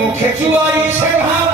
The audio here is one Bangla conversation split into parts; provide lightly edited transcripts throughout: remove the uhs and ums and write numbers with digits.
মুখে চুয়াইছে ঘাম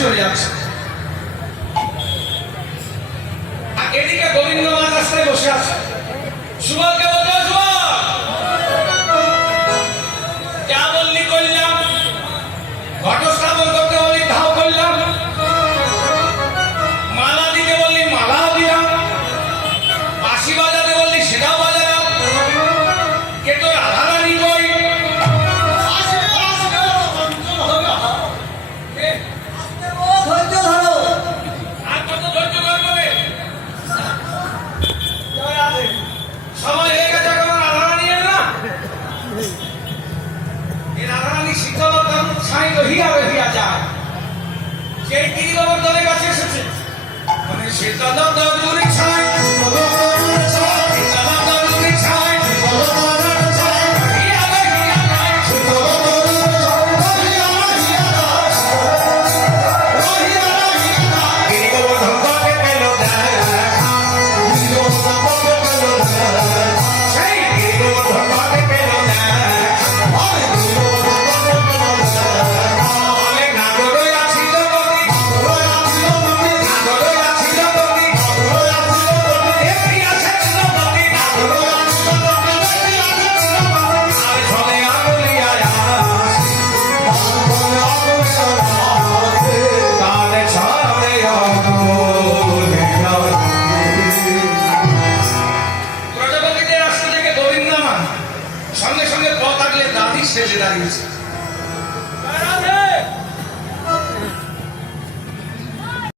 চলে যাচ্ছে। এদিকে গোবিন্দ মা রাস্তায় বসে আছে। সুবলকে বলতে সুবল যা বললি করলাম, ঘটস্থাপন করতে বললি তাও করলাম, মালা দিতে বললি মালাও দিলাম, বাঁশি বাজাতে বললি সেটাও বাজালাম, কে তোর রাধারানী কই? সময় হয়ে গেছে, এখন রাধারানী এল না। এই রাধারানী শীতলতা ছাই রহিয়া রহিয়া যায়। সেই তিন গোবর্ধনের কাছে এসেছে, মানে শীতলতা দূরে ছাই সেজে দাঁড়িয়েছে।